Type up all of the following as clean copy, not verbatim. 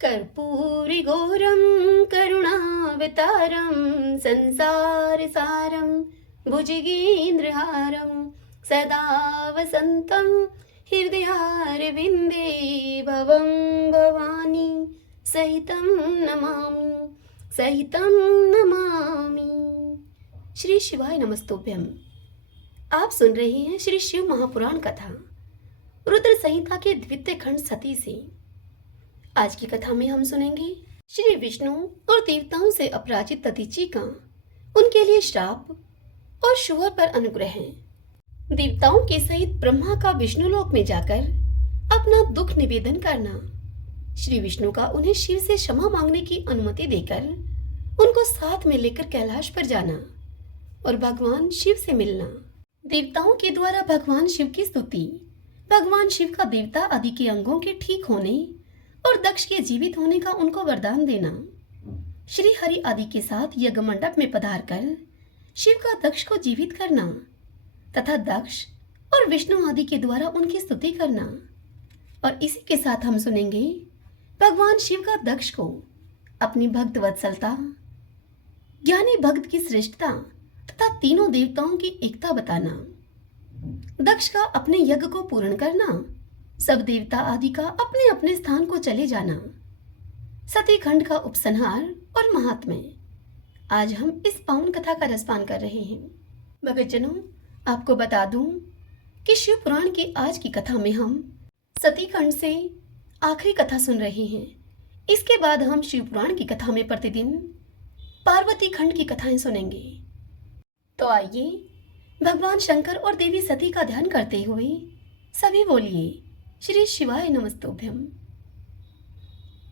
कर्पूरिघोरं करुणावतारं संसारसारं भुजगेन्द्रहारं सदा वसन्तं हृदयारविन्दे भवं भवानी सहितं नमामि। श्री शिवाय नमस्तुभ्यम। आप सुन रहे हैं श्री शिव महापुराण कथा रुद्र संहिता के द्वितीय खंड सती से। आज की कथा में हम सुनेंगे श्री विष्णु और देवताओं से अपराजित दधीचि का उनके लिए श्राप और शुवर पर अनुग्रह। देवताओं के सहित ब्रह्मा का विष्णुलोक में जाकर अपना दुख निवेदन करना, श्री विष्णु का उन्हें शिव से क्षमा मांगने की अनुमति देकर उनको साथ में लेकर कैलाश पर जाना और भगवान शिव से मिलना, देवताओं के द्वारा भगवान शिव की स्तुति, भगवान शिव का देवता आदि के अंगों के ठीक होने और दक्ष के जीवित होने का उनको वरदान देना, श्री हरि आदि के साथ यज्ञ मंडप में पधार कर शिव का दक्ष को जीवित करना तथा दक्ष और विष्णु आदि के द्वारा उनकी स्तुति करना। और इसी के साथ हम सुनेंगे भगवान शिव का दक्ष को अपनी भक्त वत्सलता, ज्ञानी भक्त की श्रेष्ठता तथा तीनों देवताओं की एकता बताना, दक्ष का अपने यज्ञ को पूर्ण करना, सब देवता आदि का अपने अपने स्थान को चले जाना, सती खंड का उपसंहार और महात्म्य। आज हम इस पावन कथा का रसपान कर रहे हैं। भक्तजनों, आपको बता दूं कि शिव पुराण की आज की कथा में हम सती खंड से आखिरी कथा सुन रहे हैं। इसके बाद हम शिव पुराण की कथा में प्रतिदिन पार्वती खंड की कथाएं सुनेंगे। तो आइए भगवान शंकर और देवी सती का ध्यान करते हुए सभी बोलिए श्री शिवाय नमस्तुभ्यम।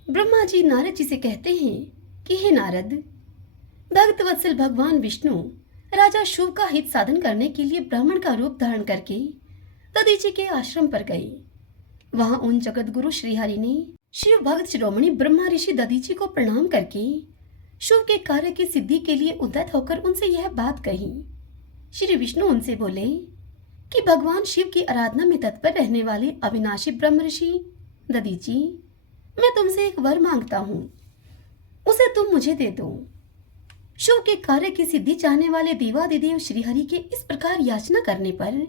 ब्रह्मा जी नारद जी से कहते हैं कि हे नारद, भक्त वत्सल भगवान विष्णु राजा शुभ का हित साधन करने के लिए ब्राह्मण का रूप धारण करके दधीचि के आश्रम पर गए। वहां उन जगत गुरु श्रीहरि ने शिव भक्त शिरोमणि ब्रह्मा ऋषि दधीचि को प्रणाम करके शुभ के कार्य की सिद्धि के लिए उद्यत होकर उनसे यह बात कही। श्री विष्णु उनसे बोले कि भगवान शिव की आराधना में तत्पर रहने वाले अविनाशी ब्रह्म ऋषि दधीचि, मैं तुमसे एक वर मांगता हूं, उसे तुम मुझे दे दो। शिव के कार्य की सिद्धि चाहने वाले देवादिदेव श्रीहरि के इस प्रकार याचना करने पर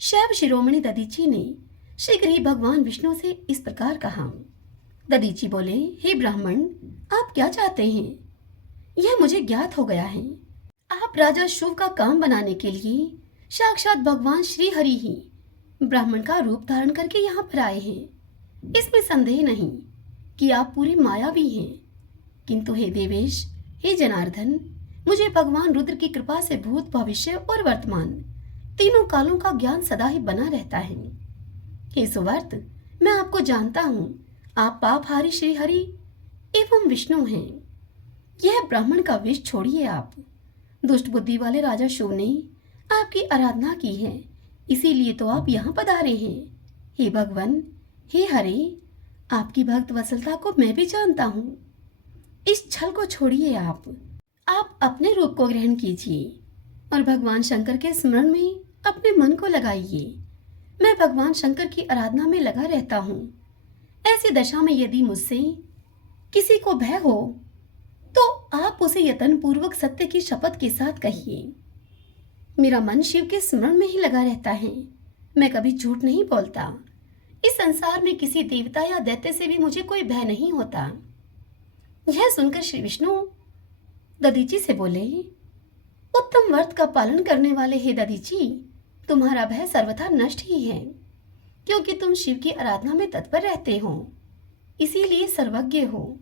शैव शिरोमणि दधीचि ने शीघ्र ही भगवान विष्णु से इस प्रकार कहा। दधीचि बोले, हे ब्राह्मण, आप क्या चाहते हैं? यह मुझे ज्ञात हो गया है। आप राजा शुभ का काम बनाने के लिए साक्षात भगवान श्री हरि ही ब्राह्मण का रूप धारण करके यहाँ पर आए हैं। इसमें संदेह नहीं कि आप पूरी मायावी हैं। किंतु हे देवेश, हे जनार्दन, मुझे भगवान रुद्र की कृपा से भूत, भविष्य और वर्तमान तीनों कालों का ज्ञान सदा ही बना रहता है। हे सुवर्त, मैं आपको जानता हूँ। आप पापहारी श्री हरि एवं विष्णु हैं। यह ब्राह्मण का विष छोड़िए। आप दुष्ट बुद्धि वाले राजा शुभ ने आपकी आराधना की है, इसीलिए तो आप यहाँ पधारे हैं। हे भगवान, हे हरे, आपकी भक्त वत्सलता को मैं भी जानता हूँ। इस छल को छोड़िए। आप अपने रूप को ग्रहण कीजिए और भगवान शंकर के स्मरण में अपने मन को लगाइए। मैं भगवान शंकर की आराधना में लगा रहता हूँ। ऐसी दशा में यदि मुझसे किसी को भय हो तो आप उसे यत्न पूर्वक सत्य की शपथ के साथ कहिए। मेरा मन शिव के स्मरण में ही लगा रहता है। मैं कभी झूठ नहीं बोलता। इस संसार में किसी देवता या दैत्य से भी मुझे कोई भय नहीं होता। यह सुनकर श्री विष्णु दधीचि से बोले, उत्तम व्रत का पालन करने वाले हे दधीचि, तुम्हारा भय सर्वथा नष्ट ही है, क्योंकि तुम शिव की आराधना में तत्पर रहते हो, इसीलिए सर्वज्ञ हो।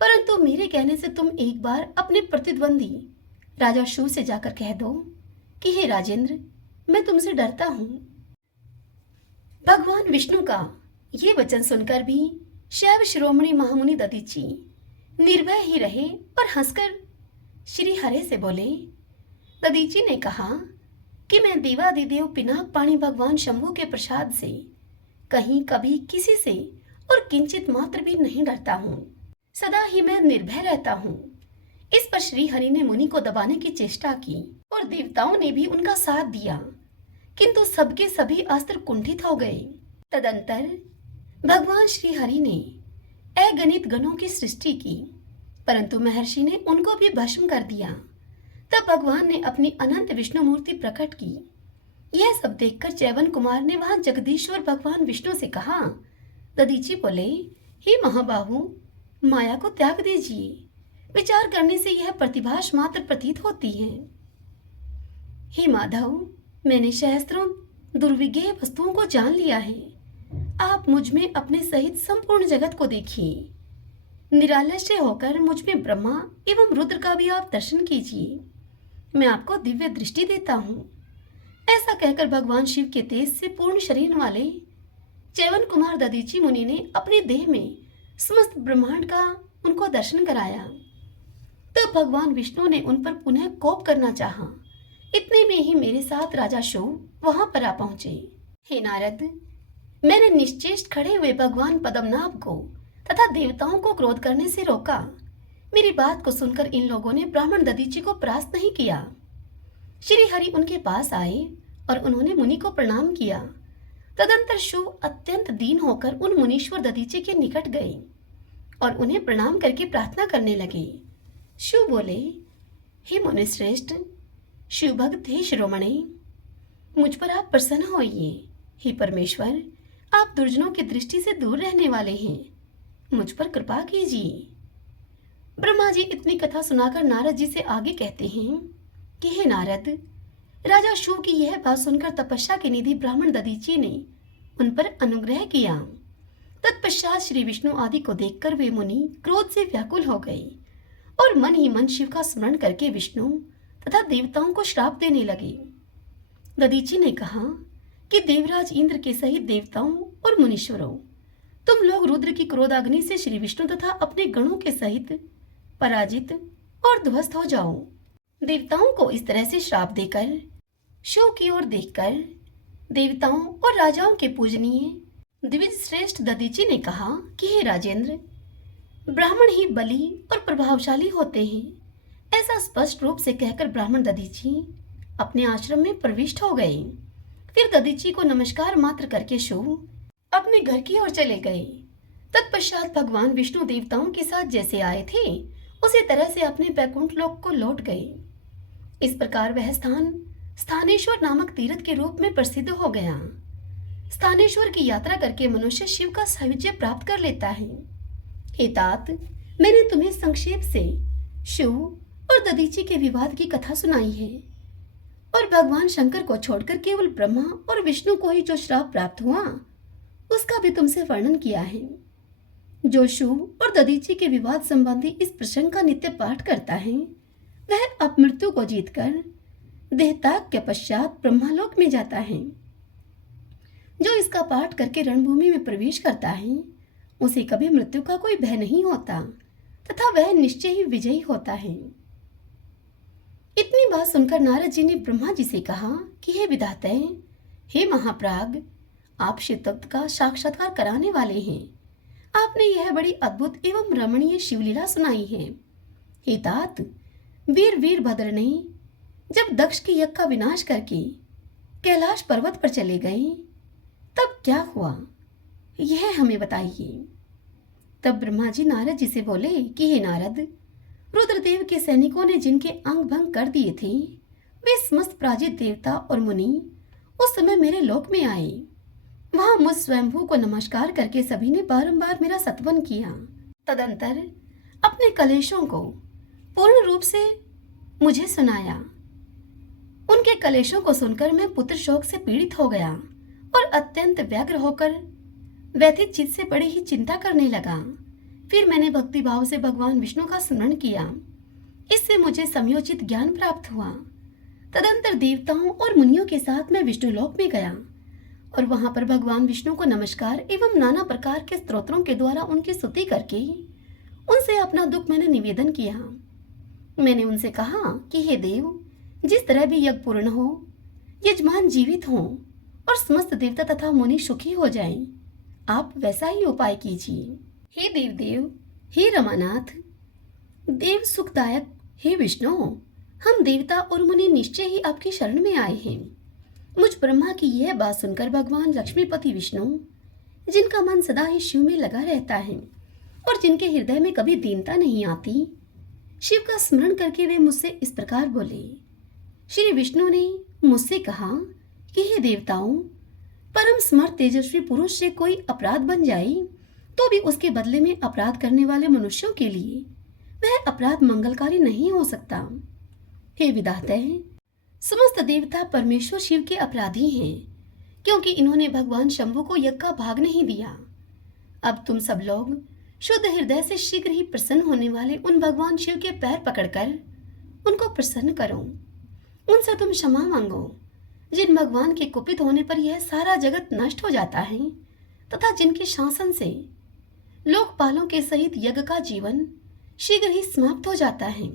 परंतु मेरे कहने से तुम एक बार अपने प्रतिद्वंदी राजा शिव से जाकर कह दो कि हे राजेंद्र, मैं तुमसे डरता हूं। भगवान विष्णु का ये वचन सुनकर भी शैव शिरोमणि महामुनि दधीचि निर्भय ही रहे और हंसकर श्री हरे से बोले। दधीचि ने कहा कि मैं देवादिदेव पिनाक पाणी भगवान शंभु के प्रसाद से कहीं कभी किसी से और किंचित मात्र भी नहीं डरता हूँ। सदा ही मैं निर्भय रहता हूँ। इस पर श्री हरि ने मुनि को दबाने की चेष्टा की और देवताओं ने भी उनका साथ दिया, किंतु सबके सभी अस्त्र कुंठित हो गए। तदंतर भगवान श्री हरि ने अगणित गणों की सृष्टि की, परंतु महर्षि ने उनको भी भस्म कर दिया। तब भगवान ने अपनी अनंत विष्णु मूर्ति प्रकट की। यह सब देखकर च्यवन कुमार ने वहां जगदीश्वर भगवान विष्णु से कहा। दधीची बोले, हे महाबाहु, माया को त्याग दीजिए। विचार करने से यह प्रतिभास मात्र प्रतीत होती है। हे माधव, मैंने सहस्त्रों दुर्विज्ञेय वस्तुओं को जान लिया है। आप मुझ में अपने सहित संपूर्ण जगत को देखिए। निरालस्य होकर मुझ में ब्रह्मा एवं रुद्र का भी आप दर्शन कीजिए। मैं आपको दिव्य दृष्टि देता हूँ। ऐसा कहकर भगवान शिव के तेज से पूर्ण शरीर वाले च्यवन कुमार दधीची मुनि ने अपने देह में समस्त ब्रह्मांड का उनको दर्शन कराया। तब भगवान विष्णु ने उन पर पुनः कोप करना चाहा। इतने में ही मेरे साथ राजा शुभ वहां पर आ पहुंचे। हे नारद, मैंने निश्चेष्ट खड़े हुए भगवान पद्मनाभ को तथा देवताओं को क्रोध करने से रोका। मेरी बात को सुनकर इन लोगों ने ब्राह्मण दधीची को परास्त नहीं किया। श्री हरि उनके पास आए और उन्होंने मुनि को प्रणाम किया। तदंतर शुभ अत्यंत दीन होकर उन मुनीश्वर दधीची के निकट गए और उन्हें प्रणाम करके प्रार्थना करने लगे। शिव बोले, हे मुनिश्रेष्ठ, शिव भक्त, हे शिरोमणि, मुझ पर आप प्रसन्न होइए। हे परमेश्वर, आप दुर्जनों की दृष्टि से दूर रहने वाले हैं, मुझ पर कृपा कीजिए। ब्रह्मा जी इतनी कथा सुनाकर नारद जी से आगे कहते हैं कि हे नारद, राजा शुभ की यह बात सुनकर तपस्या के निधि ब्राह्मण दधीची ने उन पर अनुग्रह किया। तत्पश्चात श्री विष्णु आदि को देखकर वे मुनि क्रोध से व्याकुल हो गए और मन ही मन शिव का स्मरण करके विष्णु तथा देवताओं को श्राप देने लगे। दधीची ने कहा कि देवराज इंद्र के सहित देवताओं और मुनीश्वरों, तुम लोग रुद्र की क्रोधाग्नि से श्री विष्णु तथा अपने गणों के सहित पराजित और ध्वस्त हो जाओ। देवताओं को इस तरह से श्राप देकर शिव की ओर देखकर देवताओं और राजाओं के पूजनीय द्विज श्रेष्ठ दधीची ने कहा कि हे राजेंद्र, ब्राह्मण ही बली और प्रभावशाली होते हैं। ऐसा स्पष्ट रूप से कहकर ब्राह्मण दधीची अपने आश्रम में प्रविष्ट हो गए। फिर दधीची को नमस्कार मात्र करके शिव अपने घर की ओर चले गए। तत्पश्चात भगवान विष्णु देवताओं के साथ जैसे आए थे उसी तरह से अपने बैकुंठ लोक को लौट गए। इस प्रकार वह स्थान स्थानेश्वर नामक तीर्थ के रूप में प्रसिद्ध हो गया। स्थानेश्वर की यात्रा करके मनुष्य शिव का सायुज्य प्राप्त कर लेता है। हे तात, मैंने तुम्हें संक्षेप से शिव और दधीची के विवाद की कथा सुनाई है और भगवान शंकर को छोड़कर केवल ब्रह्मा और विष्णु को ही जो श्राप प्राप्त हुआ उसका भी तुमसे वर्णन किया है। जो शिव और दधीची के विवाद संबंधी इस प्रसंग का नित्य पाठ करता है वह अपमृत्यु को जीतकर देहत्याग के पश्चात ब्रह्मालोक में जाता है। जो इसका पाठ करके रणभूमि में प्रवेश करता है उसे कभी मृत्यु का कोई भय नहीं होता तथा वह निश्चय ही विजयी होता है। इतनी बात सुनकर नारद जी ने ब्रह्मा जी से कहा कि हे विधाते, हे महाप्राग, आप शिव तत्व का साक्षात्कार कराने वाले हैं। आपने यह बड़ी अद्भुत एवं रमणीय शिवलीला सुनाई है। हे तात, वीर वीरभद्र ने जब दक्ष के यज्ञ का विनाश करके कैलाश पर्वत पर चले गए तब क्या हुआ, यह हमें बताइए। तब ब्रह्मा जी नारद जी से बोले कि हे नारद, रुद्रदेव के सैनिकों ने जिनके अंग भंग कर दिए थे वे समस्त प्राजित देवता और मुनि उस समय मेरे लोक में आए। वहां मुझ स्वयंभू को नमस्कार करके सभी ने बारंबार मेरा सत्वन किया। तदंतर अपने कलेशों को पूर्ण रूप से मुझे सुनाया। उनके कलेशों को सुनकर मैं पुत्र शोक से पीड़ित हो गया और अत्यंत व्यग्र होकर व्यथित चित्त से बड़ी ही चिंता करने लगा। फिर मैंने भक्ति भाव से भगवान विष्णु का स्मरण किया। इससे मुझे समयोचित ज्ञान प्राप्त हुआ। तदंतर देवताओं और मुनियों के साथ मैं विष्णु लोक में गया और वहां पर भगवान विष्णु को नमस्कार एवं नाना प्रकार के स्तोत्रों के द्वारा उनकी स्तुति करके उनसे अपना दुख मैंने निवेदन किया। मैंने उनसे कहा कि हे देव, जिस तरह भी यज्ञ पूर्ण हो, यजमान जीवित हो और समस्त देवता तथा मुनि सुखी हो जाएं, आप वैसा ही उपाय कीजिए। हे देव, हे रमानाथ, देव सुखदायक, हे विष्णु, हम देवता और मुनि निश्चय ही आपकी शरण में आए हैं। मुझ ब्रह्मा की यह बात सुनकर भगवान लक्ष्मीपति विष्णु, जिनका मन सदा ही शिव में लगा रहता है, और जिनके हृदय में कभी दीनता नहीं आती, शिव का स्मरण करके वे मुझसे इस प्रकार बोले। श्री विष्णु ने मुझसे कहा कि हे देवताओं, परम समर्थ तेजस्वी पुरुष से कोई अपराध बन जाए तो भी उसके बदले में अपराध करने वाले मनुष्यों के लिए वह अपराध मंगलकारी नहीं हो सकता। हे विधाते, समस्त देवता परमेश्वर शिव के अपराधी हैं, क्योंकि इन्होंने भगवान शंभु को यज्ञ का भाग नहीं दिया। अब तुम सब लोग शुद्ध हृदय से शीघ्र ही प्रसन्न होने वाले उन भगवान शिव के पैर पकड़कर उनको प्रसन्न करो। उनसे तुम क्षमा मांगो, जिन भगवान के कुपित होने पर यह सारा जगत नष्ट हो जाता है तथा जिनके शासन से लोकपालों के सहित यज्ञ का जीवन शीघ्र ही समाप्त हो जाता है।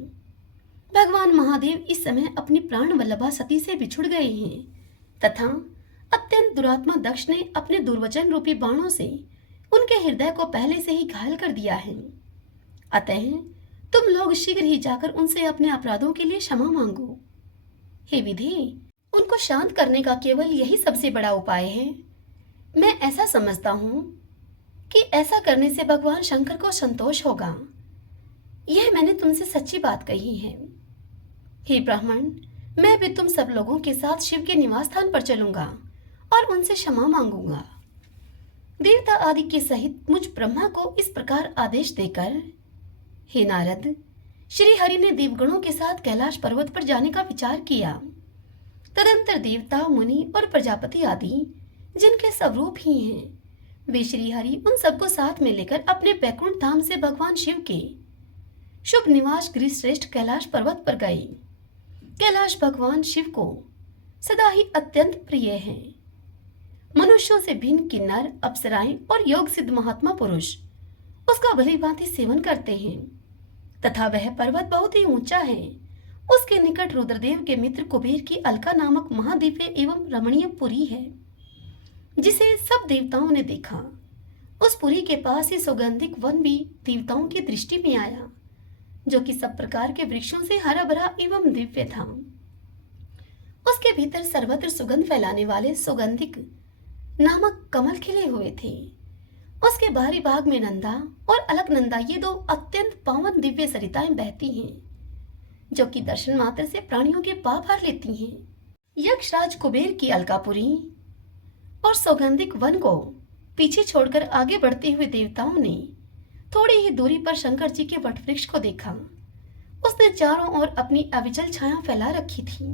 भगवान महादेव इस समय अपनी प्राण वल्लभा सती से बिछुड़ गए हैं तथा अत्यंत दुरात्मा दक्ष ने अपने दुर्वचन रूपी बाणों से उनके हृदय को पहले से ही घायल कर दिया है। अतः तुम लोग शीघ्र ही जाकर उनसे अपने अपराधों के लिए क्षमा मांगो। हे विधि, उनको शांत करने का केवल यही सबसे बड़ा उपाय है। मैं ऐसा समझता हूँ कि ऐसा करने से भगवान शंकर को संतोष होगा। यह मैंने तुमसे सच्ची बात कही है। हे ब्राह्मण, मैं भी तुम सब लोगों के साथ शिव के निवास स्थान पर चलूंगा और उनसे क्षमा मांगूंगा। देवता आदि के सहित मुझ ब्रह्मा को इस प्रकार आदेश देकर, हे नारद, श्री हरि ने देवगणों के साथ कैलाश पर्वत पर जाने का विचार किया। तदंतर देवता, मुनि और प्रजापति आदि जिनके स्वरूप ही हैं, वे श्री हरि उन सबको साथ में लेकर अपने बैकुंठ धाम से भगवान शिव के शुभ निवास गृह श्रेष्ठ कैलाश पर्वत पर गए। कैलाश भगवान शिव को सदा ही अत्यंत प्रिय है। मनुष्यों से भिन्न किन्नर, अप्सराएं और योग सिद्ध महात्मा पुरुष उसका भली भांति सेवन करते हैं तथा वह पर्वत बहुत ही ऊंचा है। उसके निकट रुद्रदेव के मित्र कुबेर की अलका नामक महादिव्य एवं रमणीय पुरी है, जिसे सब देवताओं ने देखा। उस पुरी के पास ही सुगंधिक वन भी देवताओं की दृष्टि में आया, जो कि सब प्रकार के वृक्षों से हरा भरा एवं दिव्य था। उसके भीतर सर्वत्र सुगंध फैलाने वाले सुगंधिक नामक कमल खिले हुए थे। उसके बाहरी भाग में नंदा और अलकनंदा, ये दो अत्यंत पावन दिव्य सरिताएं बहती हैं, जो कि दर्शन मात्र से प्राणियों के पाप हर लेती हैं। यक्षराज कुबेर की अलकापुरी और सौगंधिक वन को पीछे छोड़कर आगे बढ़ते हुए देवताओं ने थोड़ी ही दूरी पर शंकर जी के वटवृक्ष को देखा। उसने चारों ओर अपनी अविचल छाया फैला रखी थी।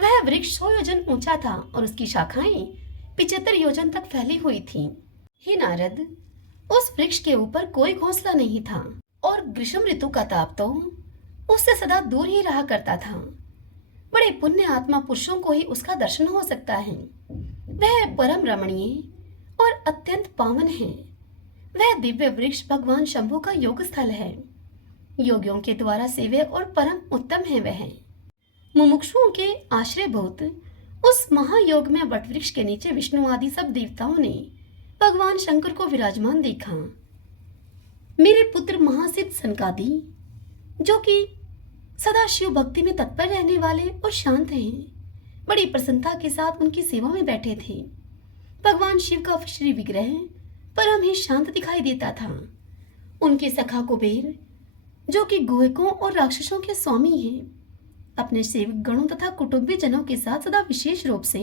वह वृक्ष 100 योजन ऊंचा था और उसकी शाखाएं 75 योजन तक फैली हुई थीं। हे नारद, उस वृक्ष के ऊपर कोई घोंसला नहीं था और ग्रीष्म ऋतु का ताप तो उससे सदा दूर ही रहा करता था। बड़े पुण्य आत्मा पुरुषों को ही उसका दर्शन हो सकता है। वह परम रमणीय और अत्यंत पावन है। वह दिव्य वृक्ष भगवान शंभु का योग स्थल है। योगियों के द्वारा सेव्य और परम उत्तम है वह। मुमुक्षुओं के आश्रयभूत उस महायोग में वटवृक्ष के नीचे विष्णु आदि सब देवताओं ने भगवान शंकर को विराजमान देखा। मेरे पुत्र महासिद्ध सनकादि, जो कि सदा शिव भक्ति में तत्पर रहने वाले और शांत हैं, बड़ी प्रसन्नता के साथ उनकी सेवा में बैठे थे। भगवान शिव का श्री विग्रह परम ही शांत दिखाई देता था। उनके सखा कुबेर, जो कि गोयकों और राक्षसों के स्वामी हैं, अपने सेवक गणों तथा कुटुंबी जनों के साथ सदा विशेष रूप से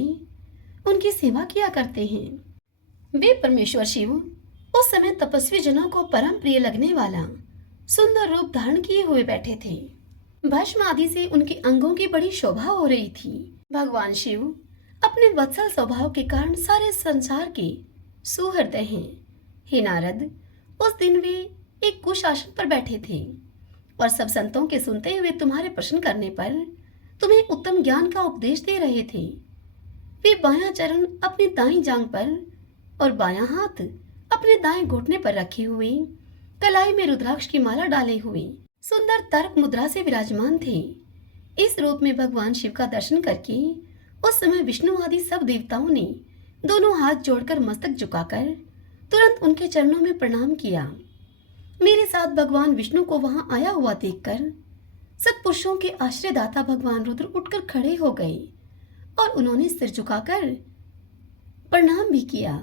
उनकी सेवा किया करते हैं। वे परमेश्वर शिव उस समय तपस्वी जनों को परम प्रिय लगने वाला सुंदर रूप धारण किए हुए बैठे थे। भस्म आदि से उनके अंगों की बड़ी शोभा हो रही थी। भगवान शिव अपने वत्सल स्वभाव के कारण सारे संसार के सुहृदय हैं। हे नारद, उस दिन वे एक कुश आसन पर बैठे थे और सब संतों के सुनते हुए तुम्हारे प्रश्न करने पर तुम्हें उत्तम ज्ञान का उपदेश दे रहे थे। वे बायां चरण अपनी दाईं जांघ पर और बायां हाथ अपने दाएं घुटने पर रखे हुए, कलाई में रुद्राक्ष की माला डाले हुए सुंदर तर्क मुद्रा से विराजमान थे। इस रूप में भगवान शिव का दर्शन करके उस समय विष्णु आदि सब देवताओं ने दोनों हाथ जोड़कर मस्तक झुकाकर तुरंत उनके चरणों में प्रणाम किया। मेरे साथ भगवान विष्णु को वहां आया हुआ देखकर सत्पुरुषों के आश्रयदाता भगवान रुद्र उठकर खड़े हो गए और उन्होंने सिर झुकाकर प्रणाम भी किया।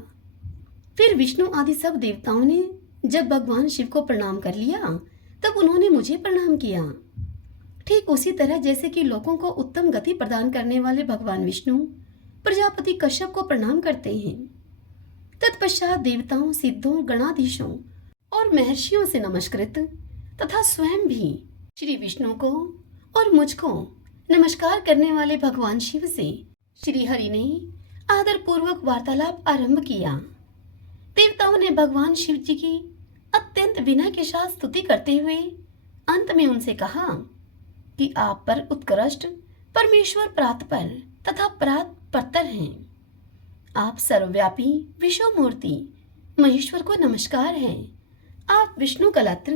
फिर विष्णु आदि सब देवताओं ने जब भगवान शिव को प्रणाम कर लिया तब उन्होंने मुझे प्रणाम किया। ठीक उसी तरह जैसे कि लोगों को उत्तम गति प्रदान करने वाले भगवान विष्णु प्रजापति कश्यप को प्रणाम करते हैं। तत्पश्चात देवताओं, सिद्धों, गणाधीशों और महर्षियों से नमस्कृत तथा स्वयं भी श्री विष्णु को और मुझको नमस्कार करने वाले भगवान शिव से श्री हरि ने आदर पूर्वक वार्तालाप आरंभ किया। देवताओं ने भगवान शिव जी की अत्यंत विनय के साथ स्तुति करते हुए अंत में उनसे कहा कि आप पर उत्कृष्ट परमेश्वर प्रातपर तथा प्रात परतर हैं। आप सर्वव्यापी विश्व मूर्ति महेश्वर को नमस्कार है। आप विष्णु कलत्र,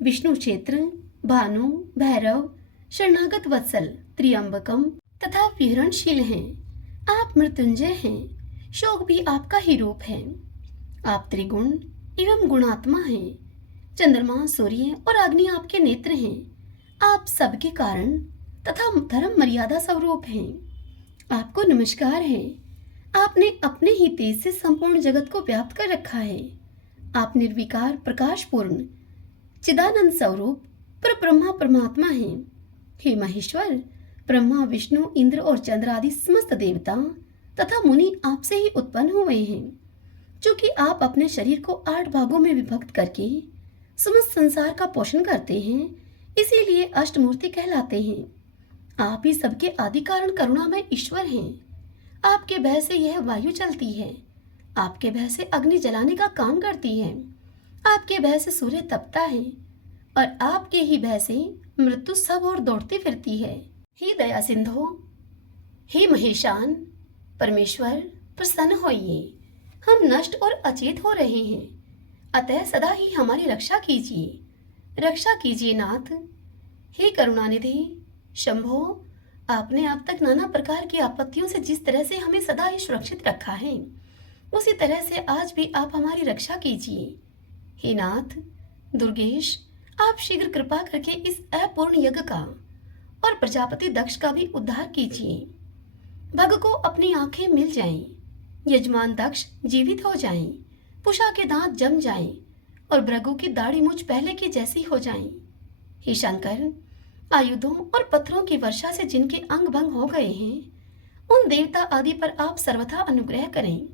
विष्णु क्षेत्र, भानु, भैरव, शरणागत वत्सल, त्रियंबकम तथा विहरणशील हैं। आप मृत्युंजय हैं। शोक भी आपका ही रूप है। आप त्रिगुण एवं गुणात्मा हैं। चंद्रमा, सूर्य और अग्नि आपके नेत्र हैं। आप सबके कारण तथा धर्म मर्यादा स्वरूप हैं। आपको नमस्कार है। आपने अपने ही तेज से संपूर्ण जगत को व्याप्त कर रखा है। आप निर्विकार, प्रकाशपूर्ण, चिदानंद स्वरूप पर ब्रह्मा परमात्मा हैं। हे महेश्वर, ब्रह्मा, विष्णु, इंद्र और चंद्र आदि समस्त देवता तथा मुनि आपसे ही उत्पन्न हुए हैं। क्योंकि आप अपने शरीर को 8 भागों में विभक्त करके समस्त संसार का पोषण करते हैं, इसीलिए अष्टमूर्ति कहलाते हैं। आप ही सबके आदि कारण करुणामय ईश्वर हैं। आपके भय से यह वायु चलती है। आपके भय से अग्नि जलाने का काम करती है। आपके भय से सूर्य तपता है और आपके ही भय से मृत्यु सब ओर दौड़ती फिरती है। हे दया सिंधु, हे महेशान, परमेश्वर प्रसन्न होइए। हम नष्ट और अचेत हो रहे हैं, अतः सदा ही हमारी रक्षा कीजिए। रक्षा कीजिए नाथ। हे करुणानिधि शंभो, आपने अब तक नाना प्रकार की आपत्तियों से जिस तरह से हमें सदा ही सुरक्षित रखा है, उसी तरह से आज भी आप हमारी रक्षा कीजिए। हे नाथ दुर्गेश, आप शीघ्र कृपा करके इस अपूर्ण यज्ञ का और प्रजापति दक्ष का भी उद्धार कीजिए। भग को अपनी आंखें मिल जाएं, यजमान दक्ष जीवित हो जाएं, पुषा के दांत जम जाएं और भृगु की दाढ़ी मूछ पहले की जैसी हो जाएं। हे शंकर, आयुधों और पत्थरों की वर्षा से जिनके अंग भंग हो गए हैं, उन देवता आदि पर आप सर्वथा अनुग्रह करें,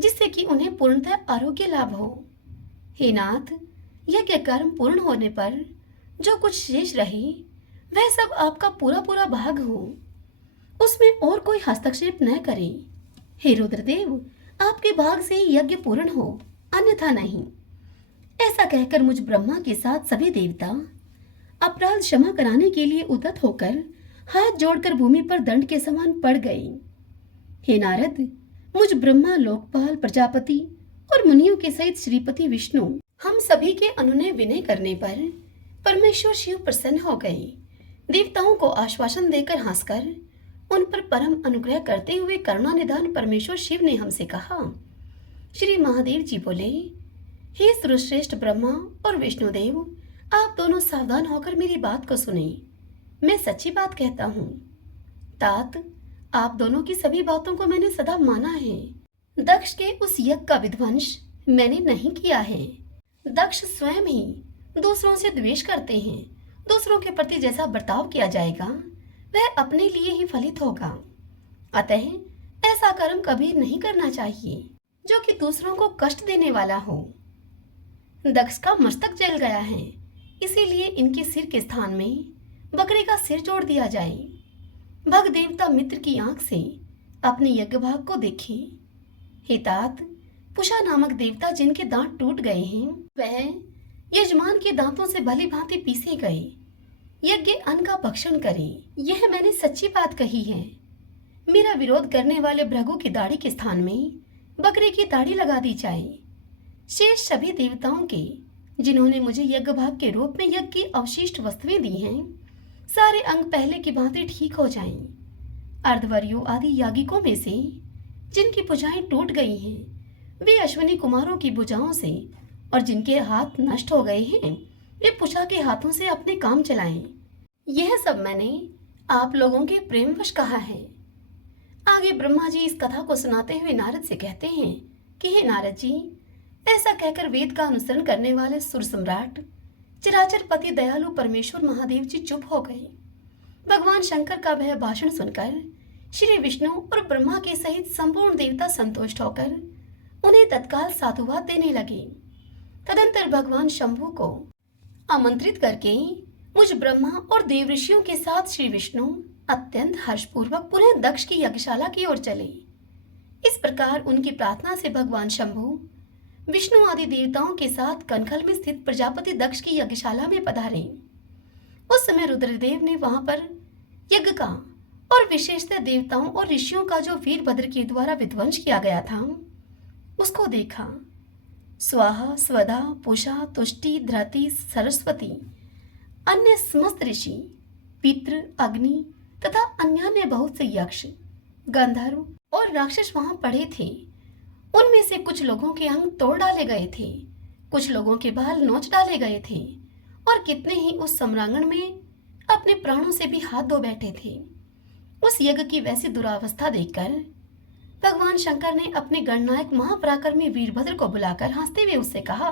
जिससे कि उन्हें पूर्णतः आरोग्य लाभ हो। हे नाथ, यज्ञ कर्म पूर्ण होने पर जो कुछ शेष रहे वह सब आपका पूरा पूरा भाग हो, उसमें और कोई हस्तक्षेप न करे। हे रुद्रदेव, आपके भाग से ही यज्ञ पूर्ण हो, अन्यथा नहीं। ऐसा कहकर मुझ ब्रह्मा के साथ सभी देवता अपराध क्षमा कराने के लिए उद्यत होकर हाथ जोड़कर भूमि पर दंड के समान पड़ गए। हे नारद, मुझ ब्रह्मा, लोकपाल, प्रजापति और मुनियों के सहित श्रीपति विष्णु हम सभी के अनुनय विनय करने पर परमेश्वर शिव प्रसन्न हो गए। देवताओं को आश्वासन देकर हंसकर उन पर परम अनुग्रह करते हुए करुणा निधान परमेश्वर शिव ने हमसे कहा। श्री महादेव जी बोले, हे सर्वश्रेष्ठ ब्रह्मा और विष्णुदेव, आप दोनों सावधान होकर मेरी बात को सुने। मैं सच्ची बात कहता हूँ। तात, आप दोनों की सभी बातों को मैंने सदा माना है। दक्ष के उस यज्ञ का विध्वंस मैंने नहीं किया है। दक्ष स्वयं ही दूसरों से द्वेष करते हैं। दूसरों के प्रति जैसा बर्ताव किया जाएगा वह अपने लिए ही फलित होगा। अतः ऐसा कर्म कभी नहीं करना चाहिए जो कि दूसरों को कष्ट देने वाला हो। दक्ष का मस्तक जल गया है, इसीलिए इनके सिर के स्थान में बकरे का सिर जोड़ दिया जाए। भग देवता मित्र की आंख से अपने यज्ञ भाग को देखे। हे तात, पुषा नामक देवता जिनके दांत टूट गए हैं वह यजमान के दांतों से भली भांति पीसे गए यज्ञ अन्न का भक्षण करे। यह मैंने सच्ची बात कही है। मेरा विरोध करने वाले भृगु की दाढ़ी के स्थान में बकरे की दाढ़ी लगा दी जाए। शेष सभी देवताओं के जिन्होंने मुझे यज्ञ भाग के रूप में यज्ञ की अवशिष्ट वस्तुएं दी हैं, सारे अंग पहले की भांति ठीक हो जाएं। अर्धवर्यु आदि यागिकों में से जिनकी भुजाएं टूट गई हैं वे अश्विनी कुमारों की भुजाओं से, और जिनके हाथ नष्ट हो गए हैं वे पुषा के हाथों से अपने काम चलाएं। यह सब मैंने आप लोगों के प्रेमवश कहा है। आगे ब्रह्मा जी इस कथा को सुनाते हुए नारद से कहते हैं कि हे नारद जी, ऐसा कहकर वेद का अनुसरण करने वाले सुर सम्राट चराचर पति दयालु परमेश्वर महादेव जी चुप हो गए। भगवान शंकर का वह भाषण सुनकर श्री विष्णु और ब्रह्मा के सहित संपूर्ण देवता संतुष्ट होकर उन्हें तत्काल साधुवाद देने लगे। तदंतर भगवान शंभु को आमंत्रित करके मुझ ब्रह्मा और देव ऋषियों के साथ श्री विष्णु अत्यंत हर्षपूर्वक पुनः दक्ष की यज्ञशाला की ओर चले। इस प्रकार उनकी प्रार्थना से भगवान शंभु विष्णु आदि देवताओं के साथ कनखल में स्थित प्रजापति दक्ष की यज्ञशाला में पधारे। उस समय रुद्रदेव ने वहां पर यज्ञ का और विशेषतः देवताओं और ऋषियों का जो वीरभद्र के द्वारा विध्वंस किया गया था उसको देखा। स्वाहा स्वधा पूषा तुष्टि धृति सरस्वती अन्य समस्त ऋषि पितृ अग्नि तथा अन्य बहुत से यक्ष गंधर्व और राक्षस वहां पड़े थे। उनमें से कुछ लोगों के अंग तोड़ डाले गए थे, कुछ लोगों के बाल नोच डाले गए थे और कितने ही उस सम्रांगण में अपने प्राणों से भी हाथ धो बैठे थे। उस यज्ञ की वैसी दुरावस्था देखकर भगवान शंकर ने अपने गणनायक महापराक्रमी वीरभद्र को बुलाकर हंसते हुए उससे कहा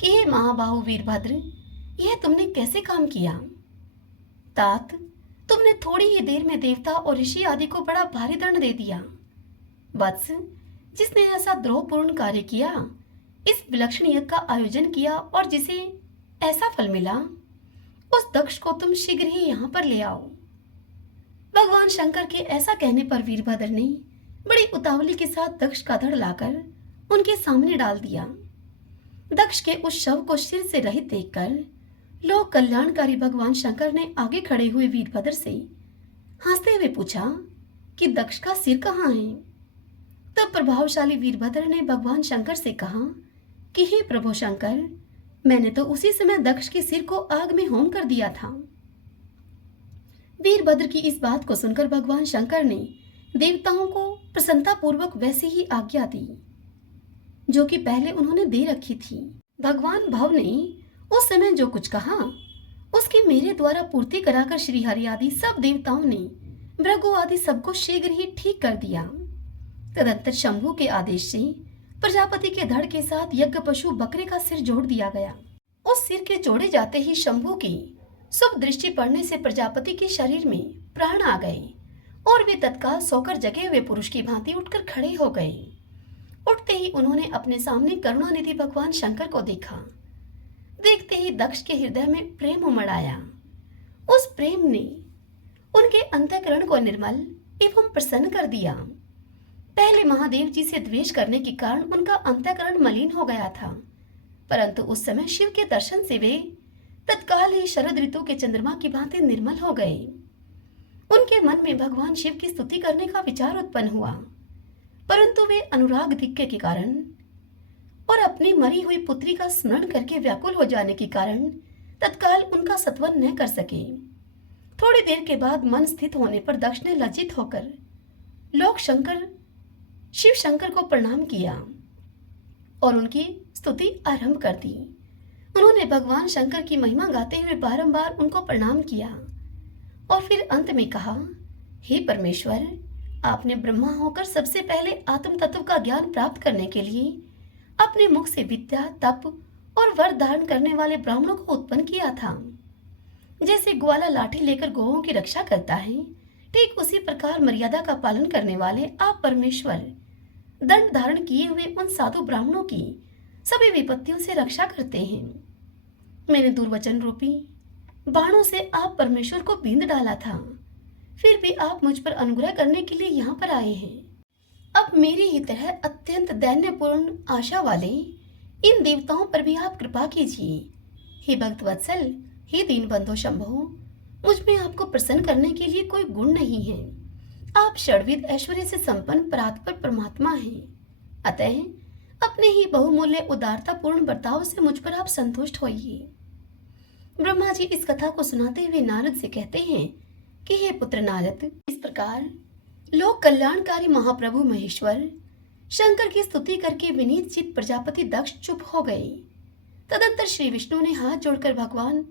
कि हे महाबाहु वीरभद्र, यह तुमने कैसे काम किया? तात, तुमने थोड़ी ही देर में देवता और ऋषि आदि को बड़ा भारी दंड दे दिया। वत्स, जिसने ऐसा द्रोहपूर्ण कार्य किया, इस विलक्षण यज्ञ का आयोजन किया और जिसे ऐसा फल मिला, उस दक्ष को तुम शीघ्र ही यहाँ पर ले आओ। भगवान शंकर के ऐसा कहने पर वीरभद्र ने बड़ी उतावली के साथ दक्ष का धड़ लाकर उनके सामने डाल दिया। दक्ष के उस शव को सिर से रहित देखकर लोक कल्याणकारी भगवान शंकर ने आगे खड़े हुए वीरभद्र से हंसते हुए पूछा कि दक्ष का सिर कहाँ है? तब प्रभावशाली वीरभद्र ने भगवान शंकर से कहा कि हे प्रभु शंकर, मैंने तो उसी समय दक्ष के सिर को आग में होम कर दिया था। वीरभद्र की इस बात को सुनकर भगवान शंकर ने देवताओं को प्रसन्नता पूर्वक वैसी ही आज्ञा दी जो कि पहले उन्होंने दे रखी थी। भगवान भव ने उस समय जो कुछ कहा उसकी मेरे द्वारा पूर्ति कराकर श्री हरि आदि सब देवताओं ने भृगु आदि सबको शीघ्र ही ठीक कर दिया। तदंतर शंभु के आदेश से प्रजापति के धड़ के साथ यज्ञ पशु बकरे का सिर जोड़ दिया गया। उस सिर के जोड़े जाते ही शंभु की शुभ दृष्टि पड़ने से प्रजापति के शरीर में प्राण आ गए और वे तत्काल सोकर जगे हुए पुरुष की भांति उठकर खड़े हो गए। उठते ही उन्होंने अपने सामने करुणानिधि भगवान शंकर को देखा। देखते ही दक्ष के हृदय में प्रेम उमड़ आया। उस प्रेम ने उनके अंतःकरण को निर्मल एवं प्रसन्न कर दिया। पहले महादेव जी से द्वेष करने के कारण उनका अंतःकरण मलिन हो गया था, परंतु उस समय शिव के दर्शन से वे तत्काल ही शरद ऋतु के चंद्रमा की भांति निर्मल हो गए। उनके मन में भगवान शिव की स्तुति करने का विचार उत्पन्न हुआ, परंतु वे अनुराग धिक्य के कारण और अपनी मरी हुई पुत्री का स्मरण करके व्याकुल हो जाने के कारण तत्काल उनका सत्वन न कर सके। थोड़ी देर के बाद मन स्थित होने पर दक्ष ने लज्जित होकर लोक शंकर शिव शंकर को प्रणाम किया और उनकी स्तुति आरंभ कर दी। उन्होंने भगवान शंकर की महिमा गाते हुए बारंबार उनको प्रणाम किया और फिर अंत में कहा, हे परमेश्वर, आपने ब्रह्मा होकर सबसे पहले आत्म तत्व का ज्ञान प्राप्त करने के लिए अपने मुख से विद्या, तप और वर धारण करने वाले ब्राह्मणों को उत्पन्न किया था। जैसे ग्वाला लाठी लेकर गौओं की रक्षा करता है, ठीक उसी प्रकार मर्यादा का पालन करने वाले आप परमेश्वर दंड धारण किए हुए उन साधु ब्राह्मणों की सभी विपत्तियों से रक्षा करते हैं। मैंने दुर्वचन रूपी बाणों से आप परमेश्वर को बींध डाला था, फिर भी आप मुझ पर अनुग्रह करने के लिए यहाँ पर आए हैं। अब मेरी ही तरह अत्यंत दैन्यपूर्ण आशा वाले इन देवताओं पर भी आप कृपा कीजिए। हे भक्त वत्सल, हे दीनबंधु शंभो, मुझ में आपको प्रसन्न करने के लिए कोई गुण नहीं है। आप षड्विध ऐश्वर्य से संपन्न परात्पर परमात्मा हैं। अतः अपने ही बहुमूल्य उदारता पूर्ण बर्ताव से मुझ पर आप संतुष्ट होइए। ब्रह्मा जी इस कथा को सुनाते हुए नारद से कहते हैं कि हे पुत्र नारद, इस प्रकार लोक कल्याणकारी महाप्रभु महेश्वर शंकर की स्तुति करके विनीत चित प्रजापति दक्ष चुप हो गए। तदंतर श्री विष्णु ने हाथ जोड़कर भगवान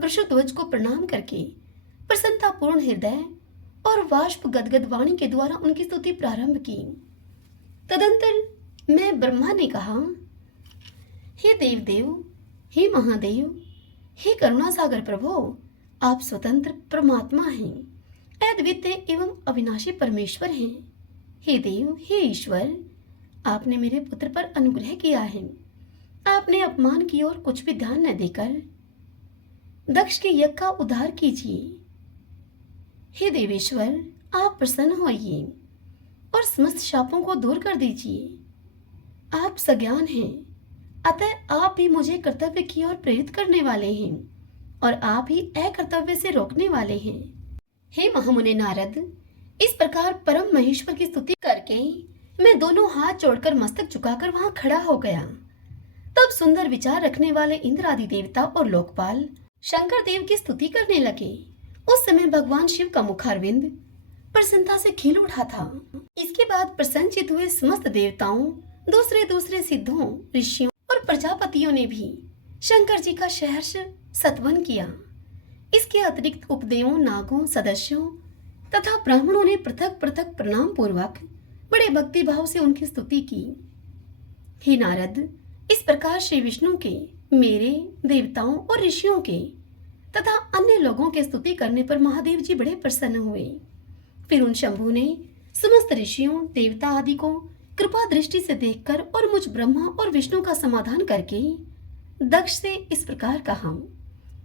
वृषध्वज को प्रणाम करके प्रसन्नतापूर्ण हृदय और वाष्प गदगद वाणी के द्वारा उनकी स्तुति प्रारंभ की। तदंतर मैं ब्रह्मा ने कहा, हे देवदेव, हे महादेव, हे करुणा सागर प्रभु, आप स्वतंत्र परमात्मा हैं, अद्वितीय एवं अविनाशी परमेश्वर हैं। हे देव, हे ईश्वर, आपने मेरे पुत्र पर अनुग्रह किया है। आपने अपमान की ओर कुछ भी ध्यान न देकर दक्ष के यज्ञ का उद्धार कीजिए। हे देवेश्वर, आप प्रसन्न होइए और समस्त शापों को दूर कर दीजिए। आप सज्ञान हैं, अतः आप ही मुझे कर्तव्य की ओर प्रेरित करने वाले हैं और आप ही अकर्तव्य से रोकने वाले हैं। हे महामुनि नारद, इस प्रकार परम महेश्वर की स्तुति करके मैं दोनों हाथ जोड़कर मस्तक झुकाकर वहां खड़ा हो गया। तब सुंदर विचार रखने वाले इंद्र आदि देवता और लोकपाल शंकर देव की स्तुति करने लगे। उस समय भगवान शिव का मुखारविंद प्रसन्नता से खिल उठा था। इसके बाद प्रसन्नचित हुए समस्त देवताओं, दूसरे दूसरे सिद्धों, ऋषियों और प्रजापतियों ने भी शंकर जी का सहर्ष सत्वन किया। इसके अतिरिक्त उपदेवों, नागों, सदस्यों तथा ब्राह्मणों ने पृथक पृथक प्रणाम पूर्वक बड़े भक्ति भाव से उनकी स्तुति की। हे नारद, इस प्रकार श्री विष्णु के, मेरे, देवताओं और ऋषियों के तथा अन्य लोगों के स्तुति करने पर महादेव जी बड़े प्रसन्न हुए। फिर उन शंभु ने समस्त ऋषियों, देवता आदि को कृपा दृष्टि से देखकर और मुझ ब्रह्मा और विष्णु का समाधान करके दक्ष से इस प्रकार कहा।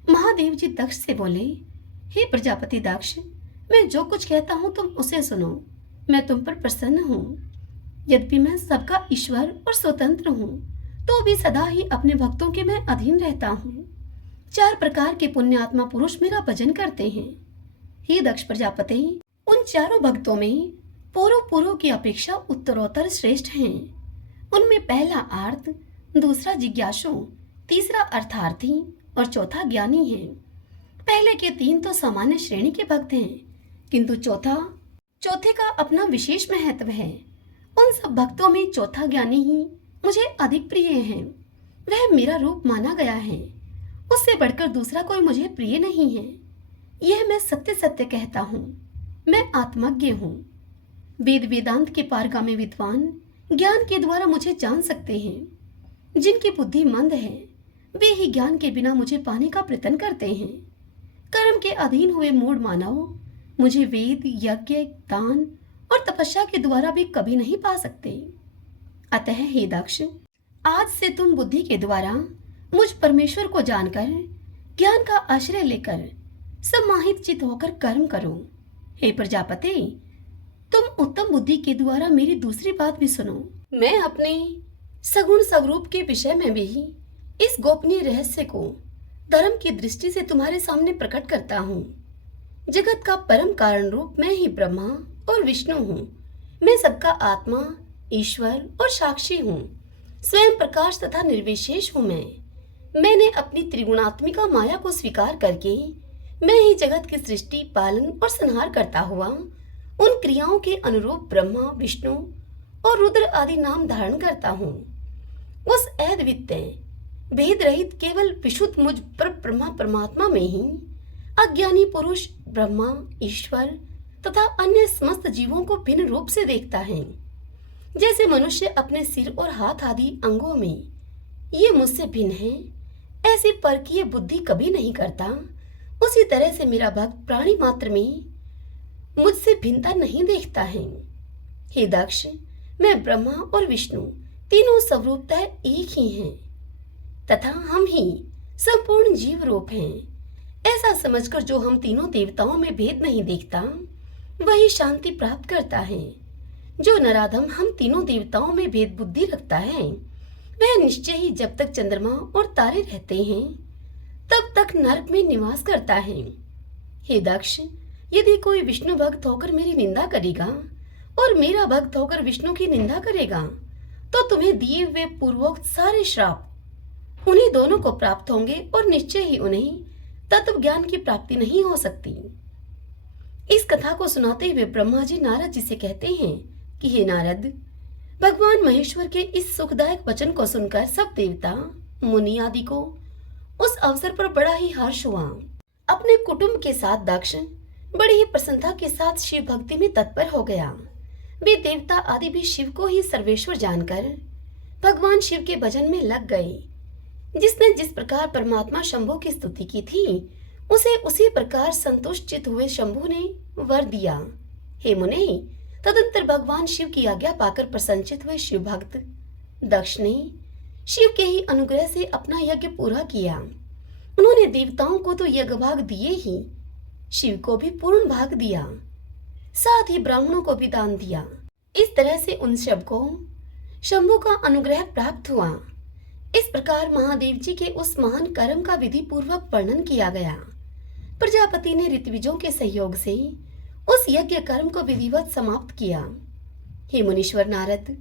महादेव जी दक्ष से बोले, हे प्रजापति दक्ष, मैं जो कुछ कहता हूँ तुम उसे सुनो। मैं तुम पर प्रसन्न हूँ। यद्यपि मैं सबका ईश्वर और स्वतंत्र हूँ, तो भी सदा ही अपने भक्तों के मैं अधीन रहता हूँ। 4 प्रकार के पुण्यात्मा पुरुष मेरा भजन करते हैं। हे दक्ष प्रजापति, उन चारों भक्तों में पूर्व की अपेक्षा उत्तरोत्तर श्रेष्ठ हैं। उनमें पहला आर्त, दूसरा जिज्ञासु, तीसरा अर्थार्थी और चौथा ज्ञानी है। पहले के 3 तो सामान्य श्रेणी के भक्त हैं, किंतु चौथे का अपना विशेष महत्व है। उन सब भक्तों में चौथा ज्ञानी ही मुझे अधिक प्रिय है। वह मेरा रूप माना गया है, उससे बढ़कर दूसरा कोई मुझे प्रिय नहीं है। यह मैं सत्य सत्य कहता हूँ। मैं आत्मज्ञ हूँ। वेद वेदांत के पारगामी विद्वान ज्ञान के द्वारा मुझे जान सकते हैं। जिनकी बुद्धि मंद है वे ही ज्ञान के बिना मुझे पाने का प्रयत्न करते हैं। कर्म के अधीन हुए मूढ़ मानव मुझे वेद, यज्ञ, दान और तपस्या के द्वारा भी कभी नहीं पा सकते। अतः हे दक्ष, आज से तुम बुद्धि के द्वारा मुझ परमेश्वर को जानकर ज्ञान का आश्रय लेकर सम्माहित चित होकर कर्म करो। हे प्रजापति, तुम उत्तम बुद्धि के द्वारा मेरी दूसरी बात भी सुनो। मैं अपने सगुण स्वरूप के विषय में भी इस गोपनीय रहस्य को धर्म की दृष्टि से तुम्हारे सामने प्रकट करता हूँ। जगत का परम कारण रूप मैं ही ब्रह्मा और विष्णु हूँ। मैं सबका आत्मा, ईश्वर और साक्षी हूँ। स्वयं प्रकाश तथा निर्विशेष हूँ। मैंने अपनी त्रिगुणात्मिका माया को स्वीकार करके मैं ही जगत की सृष्टि, पालन और संहार करता हुआ उन क्रियाओं के अनुरूप ब्रह्मा, विष्णु और रुद्र आदि नाम धारण करता हूँ। उस अद्वितीय भेद रहित केवल विशुद्ध मुझ पर ब्रह्मा परमात्मा में ही अज्ञानी पुरुष ब्रह्मा, ईश्वर तथा अन्य समस्त जीवों को भिन्न रूप से देखता है। जैसे मनुष्य अपने सिर और हाथ आदि अंगों में ये मुझसे भिन्न है, ऐसी परकीय बुद्धि कभी नहीं करता। उसी तरह से मेरा भक्त प्राणी मात्र में मुझसे भिन्नता नहीं देखता है। हे दक्ष, मैं ब्रह्मा और विष्णु तीनों स्वरूपतः एक ही हैं तथा हम ही संपूर्ण जीव रूप हैं। ऐसा समझकर जो हम तीनों देवताओं में भेद नहीं देखता, वही शांति प्राप्त करता है। जो नराधम हम तीनों देवताओं में भेद बुद्धि रखता है, वह निश्चय ही जब तक चंद्रमा और तारे रहते हैं तब तक नरक में निवास करता है। हे दक्ष, यदि कोई विष्णु भक्त होकर मेरी निंदा करेगा और मेरा भक्त होकर विष्णु की निंदा करेगा, तो तुम्हें दिए हुए पूर्वोक्त सारे श्राप उन्हीं दोनों को प्राप्त होंगे और निश्चय ही उन्हें तत्व ज्ञान की प्राप्ति नहीं हो सकती। इस कथा को सुनाते हुए ब्रह्मा जी नारद जी से कहते हैं कि हे नारद, भगवान महेश्वर के इस सुखदायक वचन को सुनकर सब देवता, मुनि आदि को उस अवसर पर बड़ा ही हर्ष हुआ। अपने कुटुंब के साथ दक्ष बड़ी ही प्रसन्नता के साथ शिव भक्ति में तत्पर हो गया। वे देवता आदि भी शिव को ही सर्वेश्वर जानकर भगवान शिव के भजन में लग गए। जिसने जिस प्रकार परमात्मा शंभु की स्तुति की थी, उसे उसी प्रकार संतुष्ट चित हुए शंभु ने वर दिया। हे मुने, तदंतर भगवान शिव की आज्ञा पाकर प्रसन्नचित हुए शिव भक्त दक्ष ने शिव के ही अनुग्रह से अपना यज्ञ पूरा किया। उन्होंने देवताओं को तो यज्ञ भाग दिए ही, शिव को भी पूर्ण भाग दिया, साथ ही ब्राह्मणों को भी दान दिया। इस तरह से उन सबको शंभु का अनुग्रह प्राप्त हुआ। इस प्रकार महादेव जी के उस महान कर्म का विधि पूर्वक वर्णन किया गया। प्रजापति ने ऋत्विजों के सहयोग से उस यज्ञ कर्म को विधिवत समाप्त किया। हे मुनीश्वर नारद,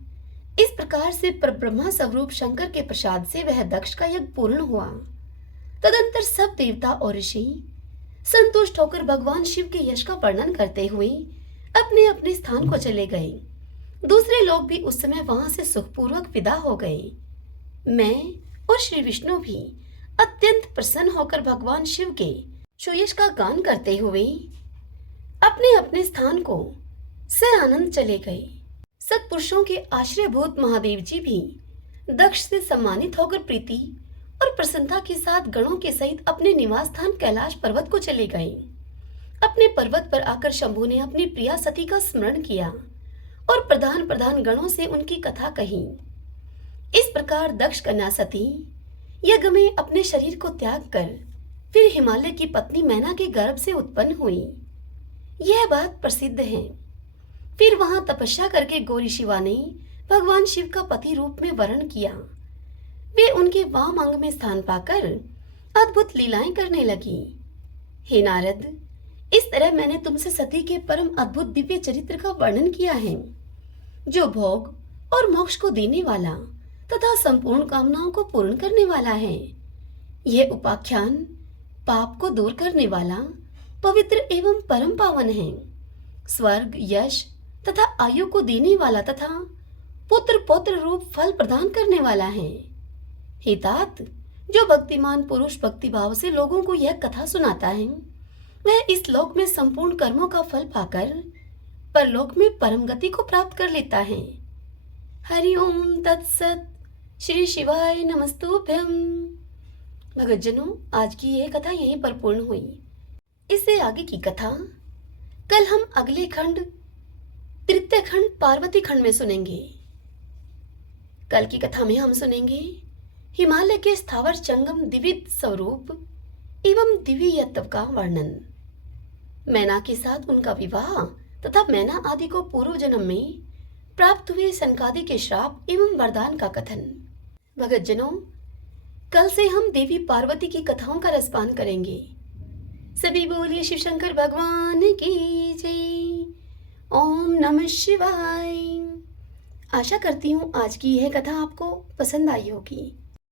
इस प्रकार से परब्रह्मा स्वरूप शंकर के प्रसाद से वह दक्ष का यज्ञ पूर्ण हुआ। तदंतर सब देवता और ऋषि संतुष्ट होकर भगवान शिव के यश का वर्णन करते हुए अपने अपने स्थान को चले गए। दूसरे लोग भी उस समय वहां से सुखपूर्वक विदा हो गए। मैं और श्री विष्णु भी अत्यंत प्रसन्न होकर भगवान शिव के सुयश का गान करते हुए अपने अपने स्थान को सआनंद चले गए। सत्पुरुषों के आश्रयभूत महादेव जी भी दक्ष से सम्मानित होकर प्रीति और प्रसन्नता के साथ गणों के सहित अपने निवास स्थान कैलाश पर्वत को चले गए। अपने पर्वत पर आकर शंभु ने अपनी प्रिया सती का स्मरण किया और प्रधान प्रधान गणों से उनकी कथा कही। इस प्रकार दक्ष कन्या सती यज्ञ में अपने शरीर को त्याग कर फिर हिमालय की पत्नी मैना के गर्भ से उत्पन्न हुई। यह बात प्रसिद्ध है। फिर वहां तपस्या करके गौरी शिवा ने भगवान शिव का पति रूप में वर्ण किया। वे उनके वाम अंग में स्थान पाकर अद्भुत लीलाएं करने लगी। हे नारद, इस तरह मैंने तुमसे सती के परम अद्भुत दिव्य चरित्र का वर्णन किया है, जो भोग और मोक्ष को देने वाला तथा संपूर्ण कामनाओं को पूर्ण करने वाला है। यह उपाख्यान पाप को दूर करने वाला, पवित्र एवं परम पावन है। स्वर्ग, यश तथा आयु को देने वाला तथा पुत्र पौत्र रूप फल प्रदान करने वाला है। हे तात, जो भक्तिमान पुरुष भक्ति भाव से लोगों को यह कथा सुनाता है, वह इस लोक में संपूर्ण कर्मों का फल पाकर परलोक में परम गति को प्राप्त कर लेता है। हरि ओम तत्सत। श्री शिवाय नमस्तुभ्यम। भगतजनों, आज की यह कथा यहीं पर पूर्ण हुई। इससे आगे की कथा कल हम अगले खंड तृतीय खंड पार्वती खंड में सुनेंगे। कल की कथा में हम सुनेंगे हिमालय के स्थावर जंगम दिव्य स्वरूप एवं दिव्य यत्व का वर्णन, मैना के साथ उनका विवाह तथा मैना आदि को पूर्व जन्म में प्राप्त हुए सनकादि के श्राप एवं वरदान का कथन। भगतजनों, कल से हम देवी पार्वती की कथाओं का रसपान करेंगे। सभी बोलिए शिव शंकर भगवान की जय। ओम नमः शिवाय। आशा करती हूँ आज की यह कथा आपको पसंद आई होगी।